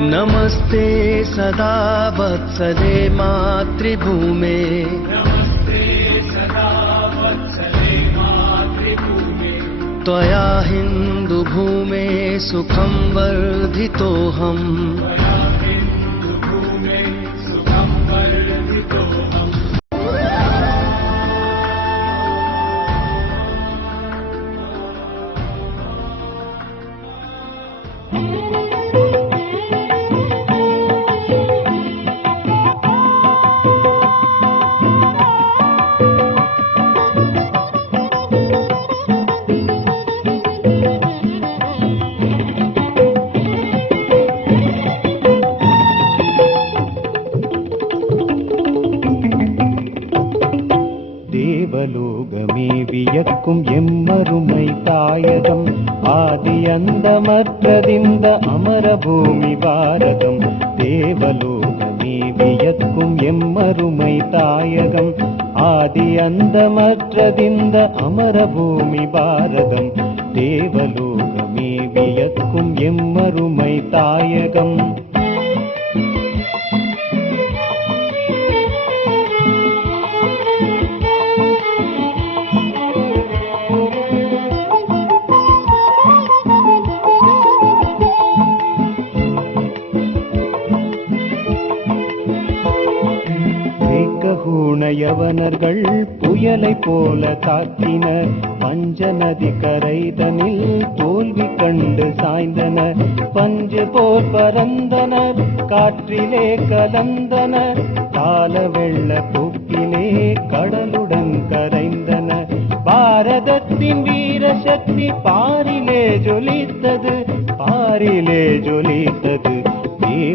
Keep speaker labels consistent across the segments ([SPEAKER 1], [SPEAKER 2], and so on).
[SPEAKER 1] नमस्ते सदा वत्सले मातृभूमे। त्वया हिन्दुभूमे सुखं वर्धितोऽहम्
[SPEAKER 2] தேவலோகமே வியக்கும் எம்மருமை தாயகம். ஆதி அந்த அந்தமற்றதிந்த அமரபூமி பாரதம். தேவலோகமே வியக்கும் எம்மருமை தாயகம். ஆதி அந்த அந்தமற்றதிந்த அமரபூமி பாரதம். தேவலோ யவனர்கள் புயலை போல தாக்கினர். பஞ்ச நதி கரைதனில் தோல்வி கண்டு சாய்ந்தனர். பஞ்சு போர் பறந்தனர் காற்றிலே கலந்தனர். கால வெள்ள போக்கிலே கடலுடன் கரைந்தனர். பாரதத்தின் வீர சக்தி பாரிலே ஜொலித்தது பாரிலே ஜொலித்தது.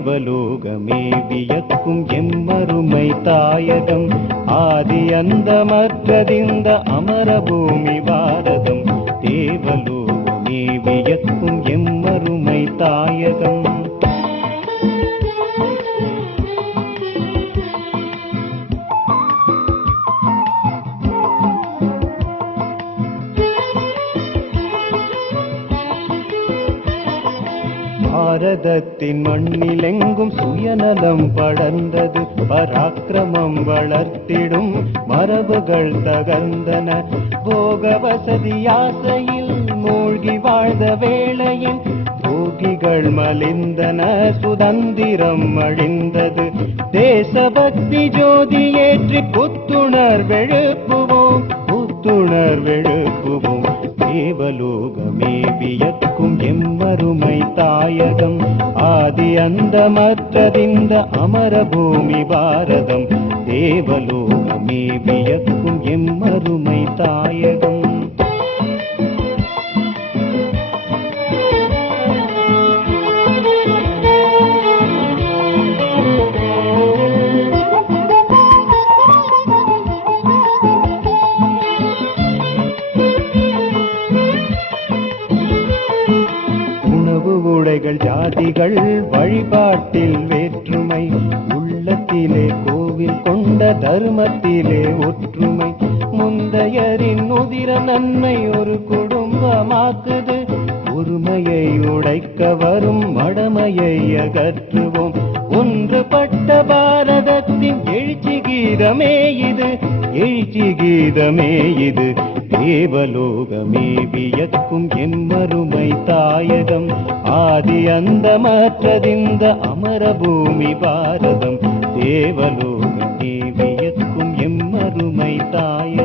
[SPEAKER 2] தேவலோகமே வியக்கும் எம்மருமை தாயகம். ஆதி அந்த அந்தமற்றதிந்த அமரபூமி பாரதம். தேவலோகமே வியக்கும் எம்மருமை தாயகம். பாரதத்தின் மண்ணிலெங்கும் சுயநலம் படர்ந்தது. பராக்கிரமம் வளர்த்திடும் மரபுகள் தகர்ந்தன. போக வசதி யாசையில் மூழ்கி வாழ்ந்த வேளையில் போகிகள் மலிந்தன. சுதந்திரம் அழிந்தது. தேசபக்தி ஜோதி ஏற்றி புத்துணர் வெழுப்புவோம். புத்துணர் வெழுப்புவோம். தேவலோகமே வியக்கும் எம்மருமை தாயகம். ஆதி அந்த அந்தமற்றதிந்த அமரபூமி பாரதம். தேவலோகமே வியக்கும் எம்மருமை தாயகம். கூடைகள் ஜாதிகள் வழிபாட்டில் வேற்றுமை. உள்ளத்திலே கோவில் கொண்ட தர்மத்திலே ஒற்றுமை. முந்தையரின் உதிர நன்மை ஒரு குடும்பமாக்குது. ஒருமையை உடைக்க வரும் வடமையை அகற்றுவோம். ஒன்றுபட்ட பாரதத்தின் எழுச்சி கீதமே இது. எழுச்சி கீதமே இது. தேவலோகமே வியக்கும் என் மறுமை தாயகம். ஆதி அந்த மாற்றதிந்த அமர பூமி பாரதம் தேவலோகமே வியக்கும் எம்மருமை தாயகம்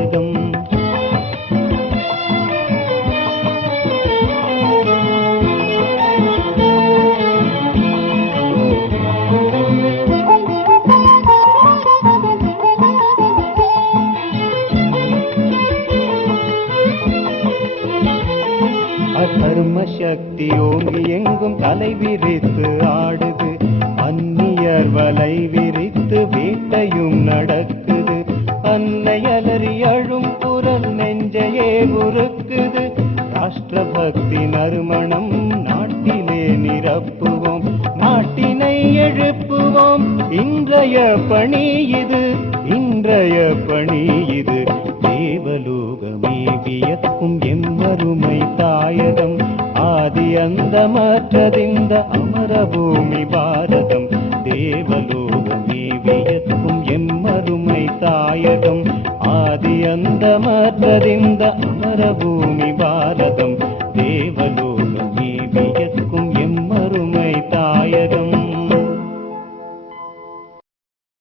[SPEAKER 2] ஓங்கி எங்கும் தலை விரித்து ஆடுது. அந்நியர் வலை விரித்து வீட்டையும் நடக்குது. அன்னை அலறி அழும் குரல் நெஞ்சையே உருக்குது. ராஷ்டிரபக்தி நறுமணம் நாட்டிலே நிரப்புவோம். நாட்டினை எழுப்புவோம். இன்றைய பணி இது. இன்றைய பணி இது. தேவலோகமே வியக்கும் எம்மருமை தாயகம். ಆದಿ ಅಂದಮற்றದಿಂದ ಅಮರ ಭೂಮಿ பாரதம் தேவலோகமேவியத்தும் எம்மருமை தாயகம். ஆதி அந்தமற்றறிந்த அமரபூ